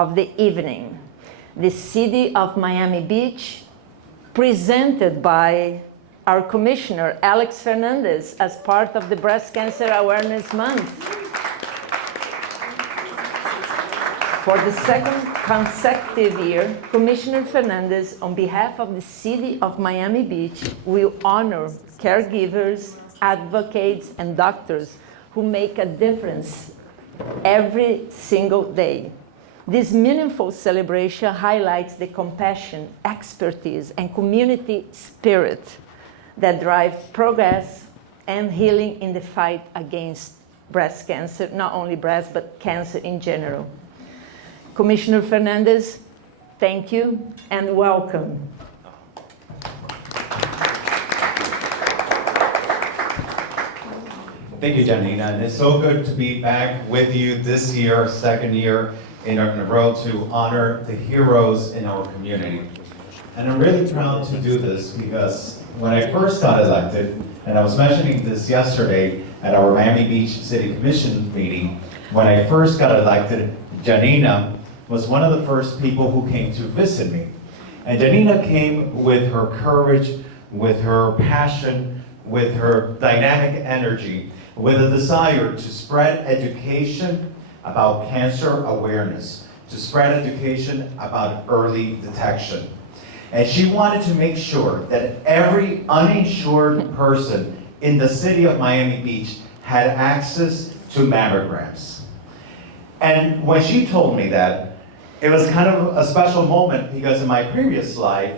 of the evening. The City of Miami Beach, presented by our Commissioner Alex Fernandez as part of the Breast Cancer Awareness Month. For the second consecutive year, Commissioner Fernandez, on behalf of the City of Miami Beach, will honor caregivers, advocates, and doctors who make a difference every single day. This meaningful celebration highlights the compassion, expertise, and community spirit that drive progress and healing in the fight against breast cancer, not only breast, but cancer in general. Commissioner Fernandez, thank you and welcome. Thank you, Janina. And it's so good to be back with you this year, second year in a row, to honor the heroes in our community. And I'm really proud to do this because when I first got elected, and I was mentioning this yesterday at our Miami Beach City Commission meeting, when I first got elected, Janina was one of the first people who came to visit me. And Janina came with her courage, with her passion, with her dynamic energy, with a desire to spread education about cancer awareness, to spread education about early detection. And she wanted to make sure that every uninsured person in the city of Miami Beach had access to mammograms. And when she told me that, it was kind of a special moment because in my previous life,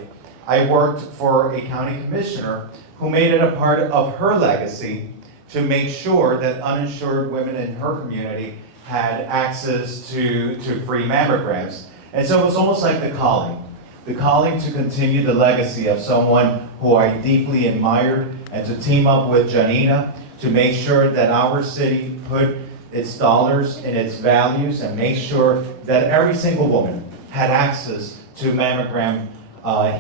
I worked for a county commissioner who made it a part of her legacy to make sure that uninsured women in her community had access to free mammograms. And so it was almost like the calling to continue the legacy of someone who I deeply admired, and to team up with Janina to make sure that our city put its dollars and its values and make sure that every single woman had access to mammogram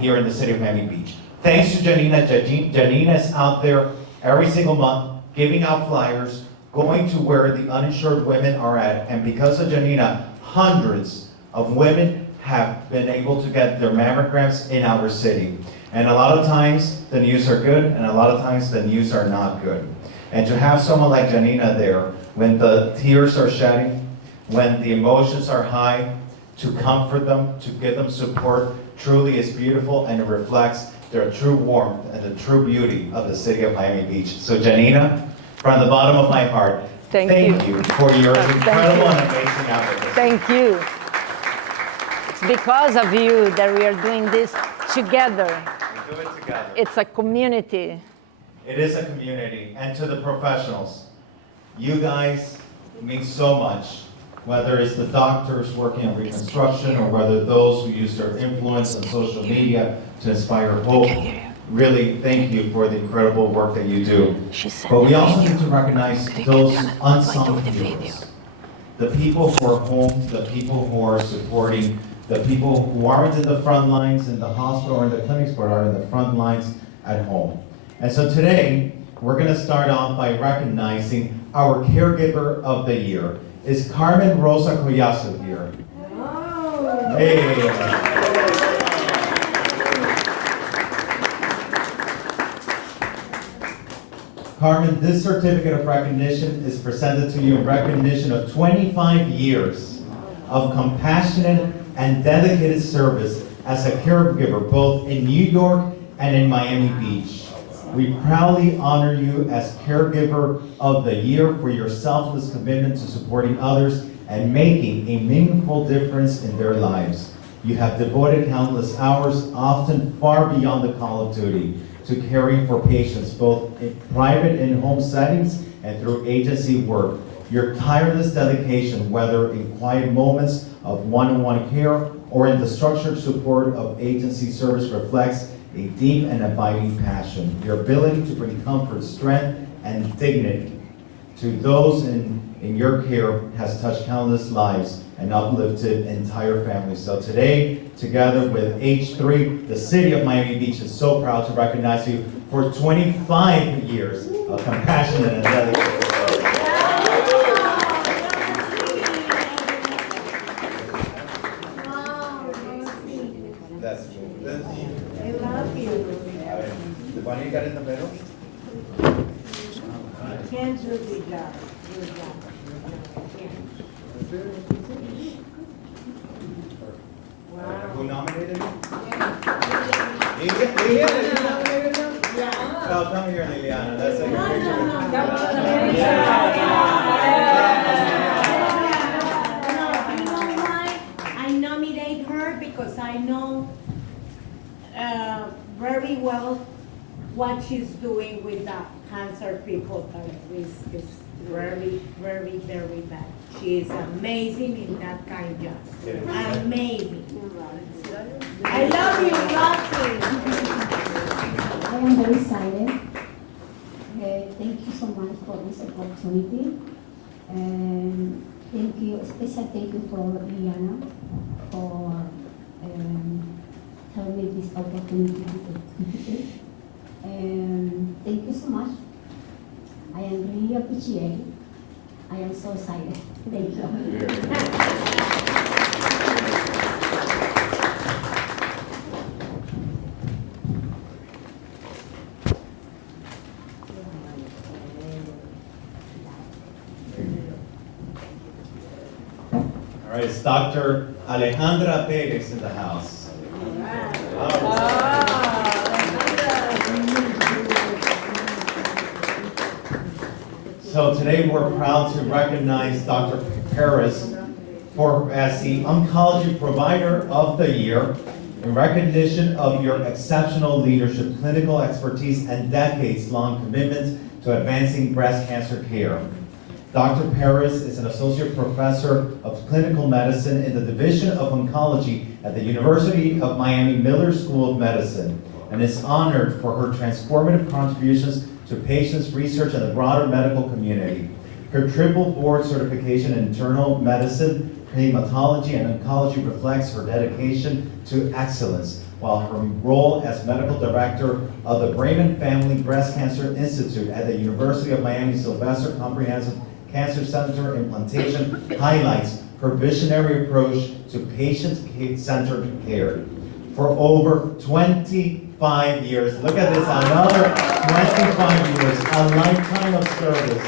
here in the city of Miami Beach. Thanks to Janina. Janina is out there every single month giving out flyers, going to where the uninsured women are at, and because of Janina, hundreds of women have been able to get their mammograms in our city. And a lot of times the news are good, and a lot of times the news are not good. And to have someone like Janina there, when the tears are shedding, when the emotions are high, to comfort them, to give them support, truly is beautiful, and it reflects their true warmth and the true beauty of the city of Miami Beach. So Janina, from the bottom of my heart, thank you for your incredible and amazing advocacy. Thank you. It's because of you that we are doing this together. We do it together. It's a community. It is a community. And to the professionals, you guys mean so much, whether it's the doctors working on reconstruction or whether those who use their influence on social media to inspire hope. Really, thank you for the incredible work that you do. But we also need to recognize those unsung heroes. The people who are home, the people who are supporting, the people who aren't in the front lines in the hospital or in the clinics, but are in the front lines at home. And so today, we're going to start off by recognizing our Caregiver of the Year. Is Carmen Rosa Collazo here? Oh. Hey. Carmen, this certificate of recognition is presented to you in recognition of 25 years of compassionate and dedicated service as a caregiver, both in New York and in Miami Beach. We proudly honor you as Caregiver of the Year for your selfless commitment to supporting others and making a meaningful difference in their lives. You have devoted countless hours, often far beyond the call of duty, to caring for patients, both in private and home settings and through agency work. Your tireless dedication, whether in quiet moments of one-on-one care or in the structured support of agency service, reflects a deep and abiding passion. Your ability to bring comfort, strength, and dignity to those in your care has touched countless lives and uplifted entire families. So today, together with H3, the city of Miami Beach is so proud to recognize you for 25 years of compassionate and dedicated service. The one you got in the middle? Can't do the job. Who nominated you? Liliana, you nominated them? Yeah. Oh, come here, Liliana, let's take a picture. You know why I nominate her? Because I know very well what she's doing with the cancer people. Is very, very, very bad. She is amazing in that kind of job. Amazing. I love you, Roxy. I am very excited. Thank you so much for this opportunity. And thank you, special thank you for Liliana for telling me this opportunity to participate. And thank you so much. I am really appreciated. I am so excited. Thank you. All right, it's Dr. Alejandra Perez in the house. So today we're proud to recognize Dr. Perez as the Oncology Provider of the Year in recognition of your exceptional leadership, clinical expertise, and decades-long commitment to advancing breast cancer care. Dr. Perez is an Associate Professor of Clinical Medicine in the Division of Oncology at the University of Miami Miller School of Medicine, and is honored for her transformative contributions to patients, research, and the broader medical community. Her triple board certification in internal medicine, hematology, and oncology reflects her dedication to excellence, while her role as medical director of the Brayman Family Breast Cancer Institute at the University of Miami Sylvester Comprehensive Cancer Center implantation highlights her visionary approach to patient-centered care. For over 25 years, look at this, another 25 years, a lifetime of service,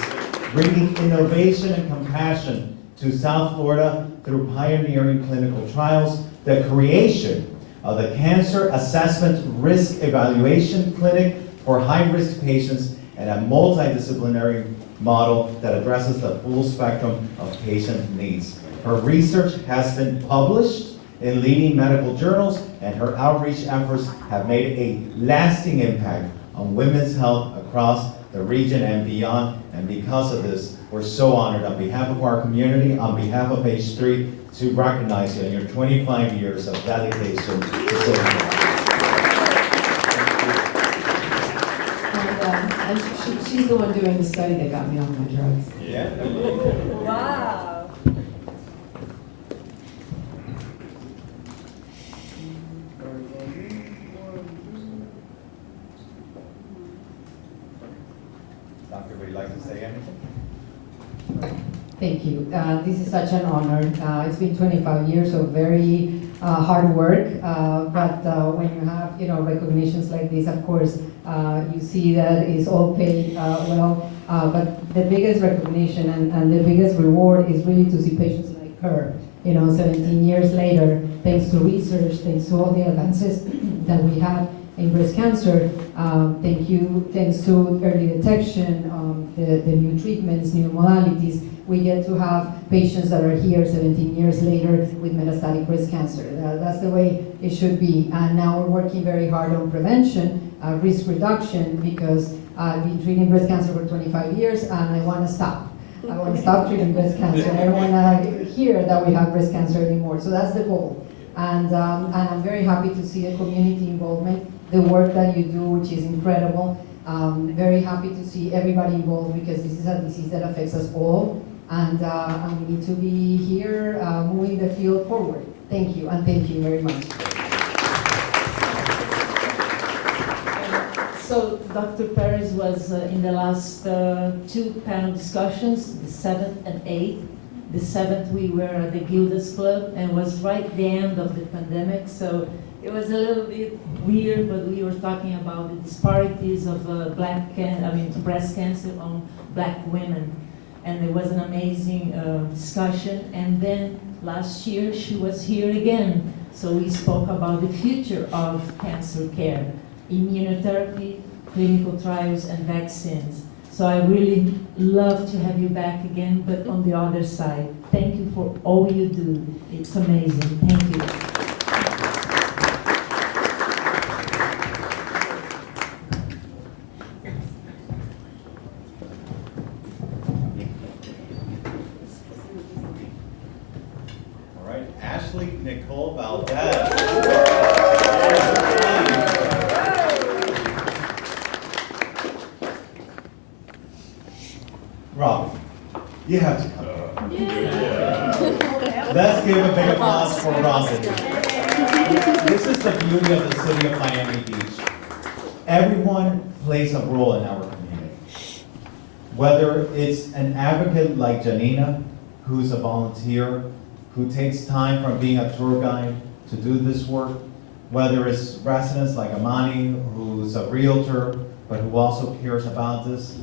bringing innovation and compassion to South Florida through pioneering clinical trials, the creation of the Cancer Assessment Risk Evaluation Clinic for high-risk patients, and a multidisciplinary model that addresses the full spectrum of patient needs. Her research has been published in leading medical journals, and her outreach efforts have made a lasting impact on women's health across the region and beyond. And because of this, we're so honored on behalf of our community, on behalf of H3, to recognize you in your 25 years of dedication to social. And she's the one doing the study that got me off my drugs. Yeah. Wow. Doctor, would you like to say anything? Thank you. This is such an honor. It's been 25 years of very hard work, but when you have recognitions like this, of course, you see that it's all paid well. But the biggest recognition and the biggest reward is really to see patients like her. 17 years later, thanks to research, thanks to all the advances that we have in breast cancer, thanks to early detection, the new treatments, new modalities, we get to have patients that are here 17 years later with metastatic breast cancer. That's the way it should be. And now we're working very hard on prevention, risk reduction, because I've been treating breast cancer for 25 years and I want to stop. I want to stop treating breast cancer. I don't want to hear that we have breast cancer anymore. So that's the goal. And I'm very happy to see the community involvement, the work that you do, which is incredible. Very happy to see everybody involved, because this is a disease that affects us all. And we need to be here moving the field forward. Thank you, and thank you very much. So Dr. Perez was in the last two panel discussions, the 7th and 8th. The 7th we were at the Gildas Club, and was right at the end of the pandemic, so It was a little bit weird, but we were talking about the disparities of breast cancer on black women. And it was an amazing discussion. And then last year she was here again. So we spoke about the future of cancer care, immunotherapy, clinical trials, and vaccines. So I really love to have you back again, but on the other side. Thank you for all you do. It's amazing. Thank you. All right, Ashley Nicole Valdez. Robin, you have to come. Let's give a big applause for Robin. This is the beauty of the city of Miami Beach. Everyone plays a role in our community. Whether it's an advocate like Janina, who's a volunteer, who takes time from being a tour guide to do this work, whether it's residents like Amani, who's a realtor, but who also cares about this,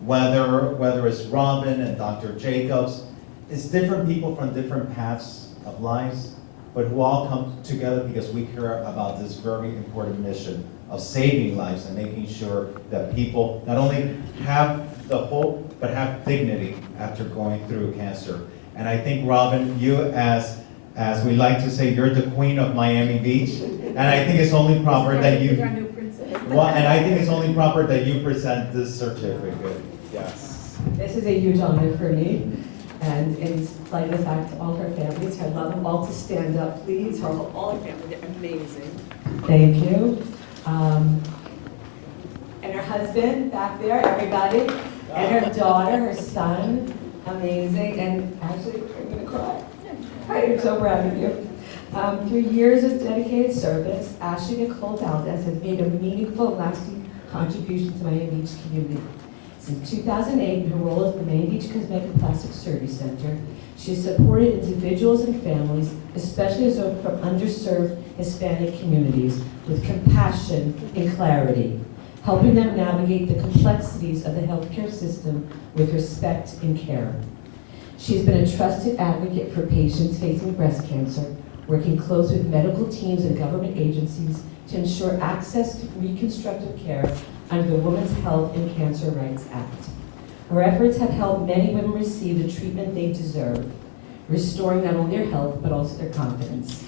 whether it's Robin and Dr. Jacobs, it's different people from different paths of lives, but who all come together because we care about this very important mission of saving lives and making sure that people not only have the hope, but have dignity after going through cancer. And I think, Robin, you as we like to say, you're the queen of Miami Beach, and I think it's only proper that you, and I think it's only proper that you present this certificate. Yes. This is a huge honor for me, and in spite of the fact to all her families, I'd love them all to stand up, please. All her family, they're amazing. Thank you. And her husband back there, everybody, and her daughter, her son, amazing, and actually, I'm gonna cry. I am so proud of you. Through years of dedicated service, Ashley Nicole Valdez has made a meaningful and lasting contribution to Miami Beach community. Since 2008, in her role at the Miami Beach Cosmetic and Plastic Surgery Center, she has supported individuals and families, especially those from underserved Hispanic communities, with compassion and clarity, helping them navigate the complexities of the healthcare system with respect and care. She has been a trusted advocate for patients facing breast cancer, working closely with medical teams and government agencies to ensure access to reconstructive care under the Women's Health and Cancer Rights Act. Her efforts have helped many women receive the treatment they deserve, restoring not only their health, but also their confidence.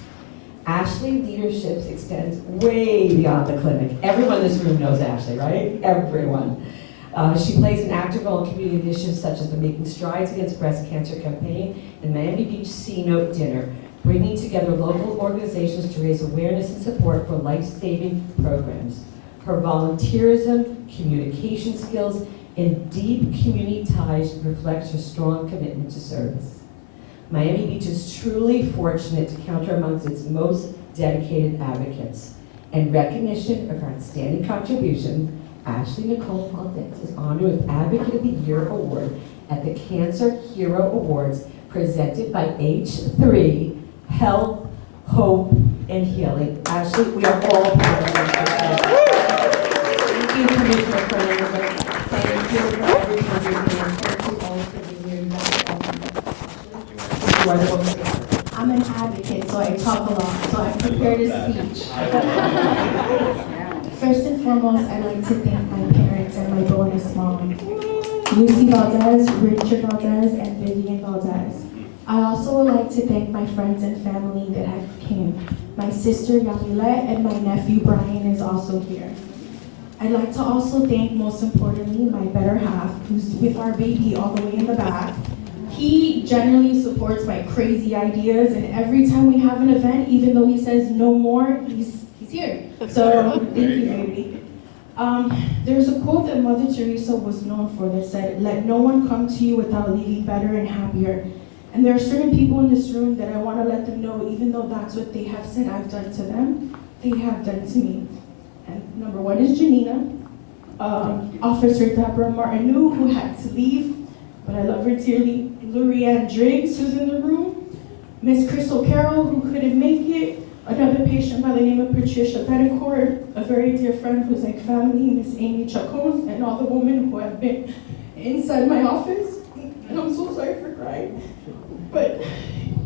Ashley leadership extends way beyond the clinic. Everyone in this room knows Ashley, right? Everyone. She plays an active role in community initiatives such as the Making Strides Against Breast Cancer campaign and Miami Beach C-Note Dinner, bringing together local organizations to raise awareness and support for life-saving programs. Her volunteerism, communication skills, and deep community ties reflects her strong commitment to service. Miami Beach is truly fortunate to count her amongst its most dedicated advocates. In recognition of her outstanding contributions, Ashley Nicole Valdez is honored with Advocate of the Year Award at the Cancer Hero Awards presented by H3 Health, Hope, and Healing. Ashley, we are all proud of you. Thank you, Commissioner Fernandez. Thank you for everything you're doing. Thank you all for being here. You are the one. I'm an advocate, so I talk a lot, so I'm prepared to speech. First and foremost, I'd like to thank my parents and my bonus mom, Lucy Valdez, Richard Valdez, and Vivian Valdez. I also would like to thank my friends and family that have came. My sister Yamilet and my nephew Brian is also here. I'd like to also thank, most importantly, my better half, who's with our baby all the way in the back. He generally supports my crazy ideas, and every time we have an event, even though he says no more, he's here. So thank you, baby. There's a quote that Mother Teresa was known for that said, "Let no one come to you without leaving better and happier." And there are certain people in this room that I want to let them know, even though that's what they have said I've done to them, they have done to me. And number one is Janina, Officer Deborah Martineau, who had to leave, but I love her dearly. Lurianne Driggs, who's in the room. Miss Crystal Carroll, who couldn't make it. Another patient by the name of Patricia Betancourt, a very dear friend who's like family, Miss Amy Chacon, and all the women who have been inside my office. And I'm so sorry for crying, but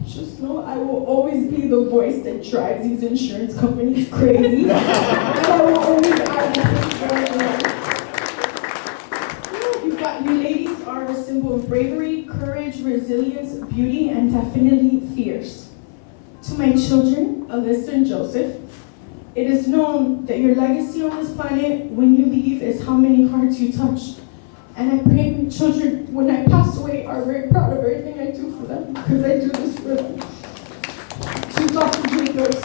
just know I will always be the voice that drives these insurance companies crazy. And I will always advocate for everyone. You ladies are a symbol of bravery, courage, resilience, beauty, and definitely fierce. To my children, Alyssa and Joseph, it is known that your legacy on this planet when you leave is how many hearts you touch. And I pray my children, when I pass away, are very proud of everything I do for them, because I do this for them. To Dr. Jacobs,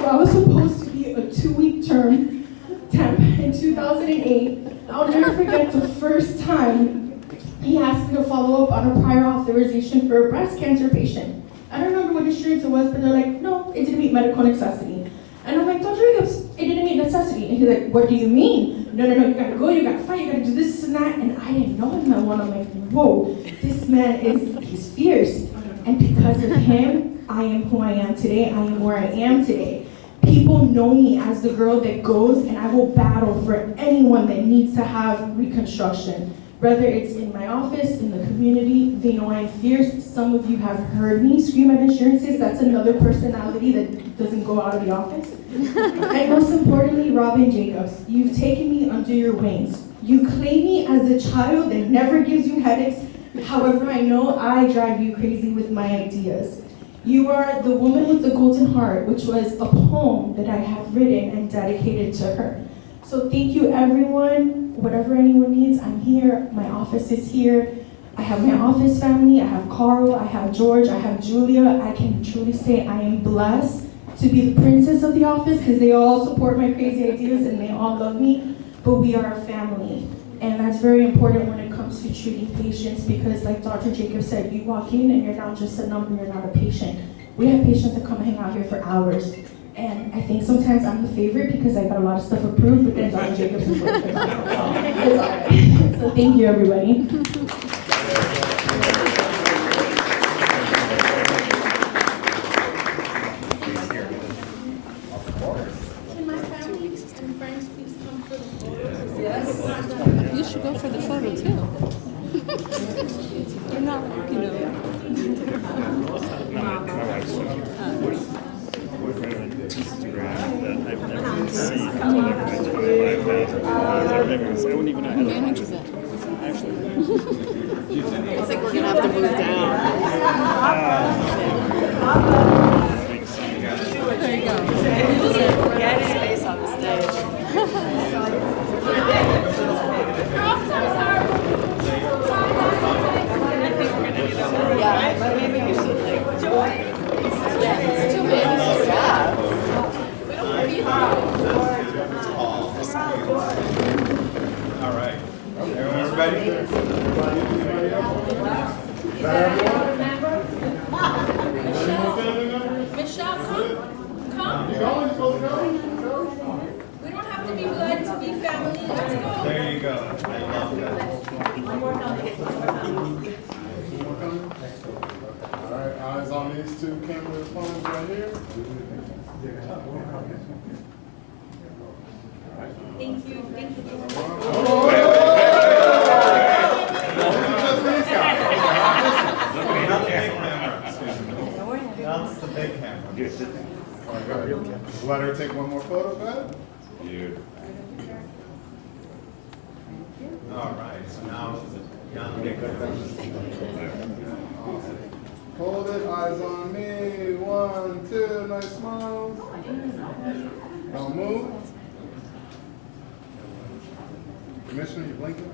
well, I was supposed to be a 2-week term temp in 2008. I'll never forget the first time he asked me to follow up on a prior authorization for a breast cancer patient. I don't remember what insurance it was, but they're like, no, it didn't meet medical necessity. And I'm like, Dr. Jacobs, it didn't meet necessity. And he's like, what do you mean? No, you gotta go, you gotta fight, you gotta do this and that. And I didn't know him that well. I'm like, whoa, this man he's fierce. And because of him, I am who I am today. I am where I am today. People know me as the girl that goes, and I will battle for anyone that needs to have reconstruction. Whether it's in my office, in the community, they know I'm fierce. Some of you have heard me scream at insurances. That's another personality that doesn't go out of the office. And most importantly, Robin Jacobs, you've taken me under your wings. You claim me as a child that never gives you headaches. However, I know I drive you crazy with my ideas. You are the woman with the golden heart, which was a poem that I have written and dedicated to her. So thank you, everyone. Whatever anyone needs, I'm here. My office is here. I have my office family. I have Carl, I have George, I have Julia. I can truly say I am blessed to be the princess of the office because they all support my crazy ideas and they all love me, but we are a family. And that's very important when it comes to treating patients because like Dr. Jacobs said, you walk in and you're not just a number, you're not a patient. We have patients that come hang out here for hours. And I think sometimes I'm the favorite because I got a lot of stuff approved, but then Dr. Jacobs is working. It's all right. So thank you, everybody. Can my family and friends please come for the photo? Yes. You should go for the photo too. You're not, you know. I wouldn't even know how to Manages it. It's like we're gonna have to move down. There you go. Get space on the stage. Yeah, but maybe you should like. It's too big. It's just bad. We don't need All right. Everyone's ready? Michelle, come. We don't have to be blood to be family. Let's go. There you go. I love that. All right, eyes on these two camera phones right here. Thank you. That's the big camera. All right, go ahead. Let her take one more photo, go ahead. All right, so now, Hold it, eyes on me. 1, 2, nice smiles. Don't move. Commissioner, you blinking?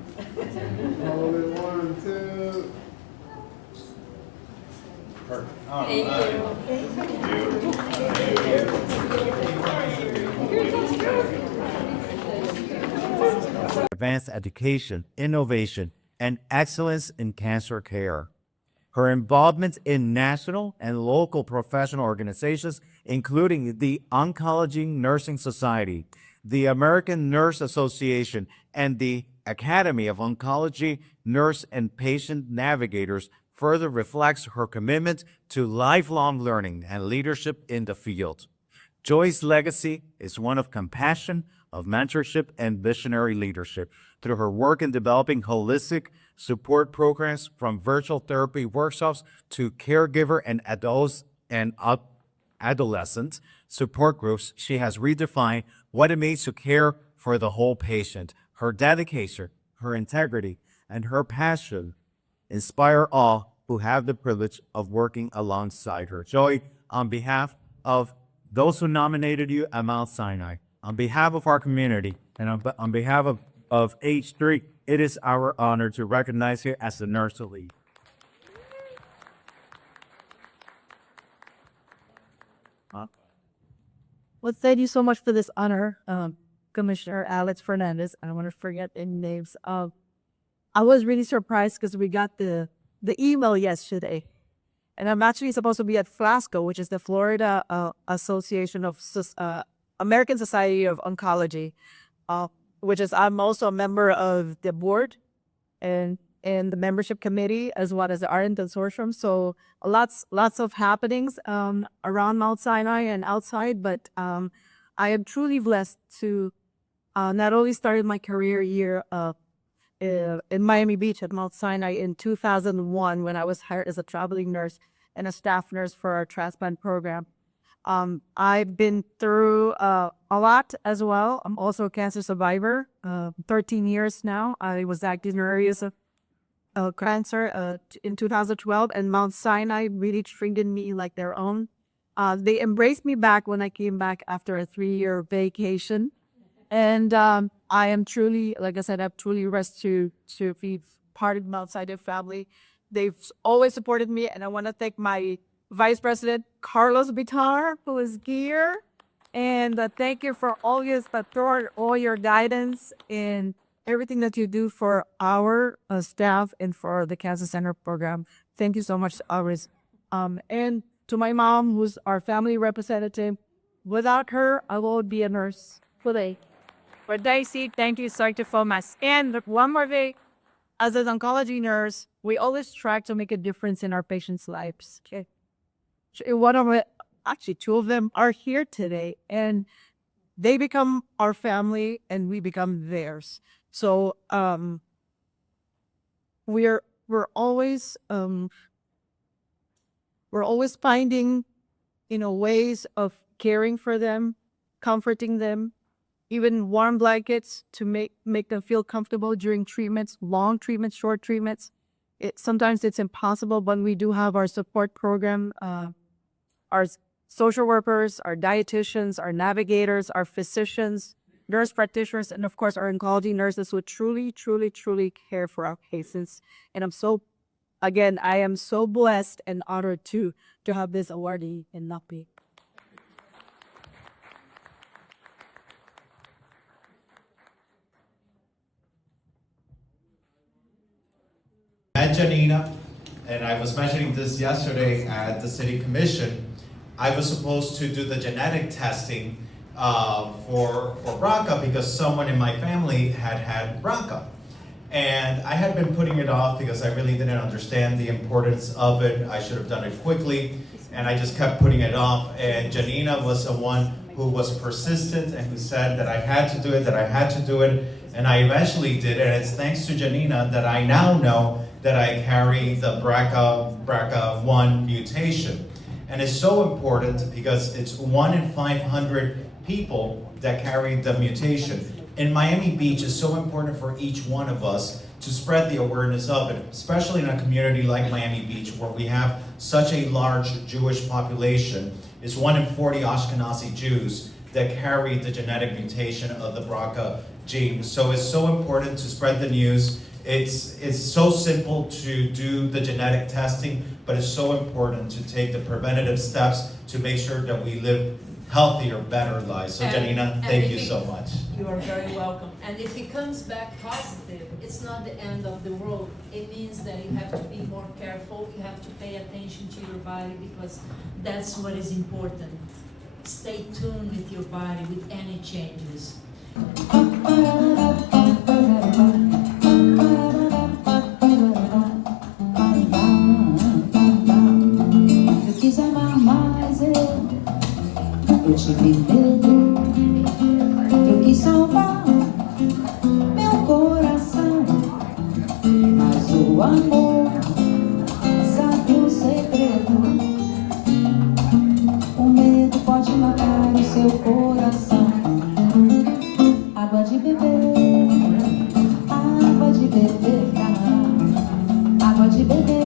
Hold it, 1, 2. Perfect. all right. Advanced education, innovation, and excellence in cancer care. Her involvement in national and local professional organizations, including the Oncology Nursing Society, the American Nurse Association, and the Academy of Oncology Nurse and Patient Navigators, further reflects her commitment to lifelong learning and leadership in the field. Joy's legacy is one of compassion, of mentorship, and visionary leadership. Through her work in developing holistic support programs, from virtual therapy workshops to caregiver and adolescent support groups, she has redefined what it means to care for the whole patient. Her dedication, her integrity, and her passion inspire all who have the privilege of working alongside her. Joy, on behalf of those who nominated you at Mount Sinai, on behalf of our community, and on behalf of H3, it is our honor to recognize you as the nurse elite. Well, thank you so much for this honor, Commissioner Alex Fernandez. I don't want to forget any names. I was really surprised because we got the email yesterday, and I'm actually supposed to be at FLASCO, which is the Florida Association of American Society of Oncology, which is I'm also a member of the board and the membership committee as well as the Art Consortium. So lots of happenings around Mount Sinai and outside. But I am truly blessed to not only started my career here in Miami Beach at Mount Sinai in 2001 when I was hired as a traveling nurse and a staff nurse for our transplant program. I've been through a lot as well. I'm also a cancer survivor, 13 years now. I was diagnosed in areas of cancer in 2012, and Mount Sinai really treated me like their own. They embraced me back when I came back after a 3-year vacation. And I am truly, like I said, I'm truly blessed to be part of Mount Sinai family. They've always supported me, and I want to thank my Vice President Carlos Bitar, who is here, and thank you for all your support, all your guidance, and everything that you do for our staff and for the Cancer Center program. Thank you so much, always. And to my mom, who's our family representative. Without her, I won't be a nurse today. For Daisy, thank you so much. And one more thing, as an oncology nurse, we always try to make a difference in our patients' lives. Okay. Actually, 2 of them are here today, and they become our family, and we become theirs. So we're always finding, ways of caring for them, comforting them, even warm blankets to make them feel comfortable during treatments, long treatments, short treatments. Sometimes it's impossible, but we do have our support program, our social workers, our dietitians, our navigators, our physicians, nurse practitioners, and of course our oncology nurses who truly, truly, truly care for our patients. And I am so blessed and honored to have this awardee in Napi. And Janina, and I was mentioning this yesterday at the City Commission, I was supposed to do the genetic testing for BRCA because someone in my family had BRCA. And I had been putting it off because I really didn't understand the importance of it. I should have done it quickly, and I just kept putting it off. And Janina was the one who was persistent and who said that I had to do it, and I eventually did it. And it's thanks to Janina that I now know that I carry the BRCA1 mutation. And it's so important because it's 1 in 500 people that carry the mutation. In Miami Beach, it's so important for each one of us to spread the awareness of it, especially in a community like Miami Beach, where we have such a large Jewish population. It's 1 in 40 Ashkenazi Jews that carry the genetic mutation of the BRCA gene. So it's so important to spread the news. It's so simple to do the genetic testing, but it's so important to take the preventative steps to make sure that we live healthier, better lives. So Janina, thank you so much. You are very welcome. And if it comes back positive, it's not the end of the world. It means that you have to be more careful. You have to pay attention to your body because that's what is important. Stay tuned with your body with any changes. eu tive medo, eu quis salvar meu coração, mas o amor sabe o segredo. O medo pode matar o seu coração.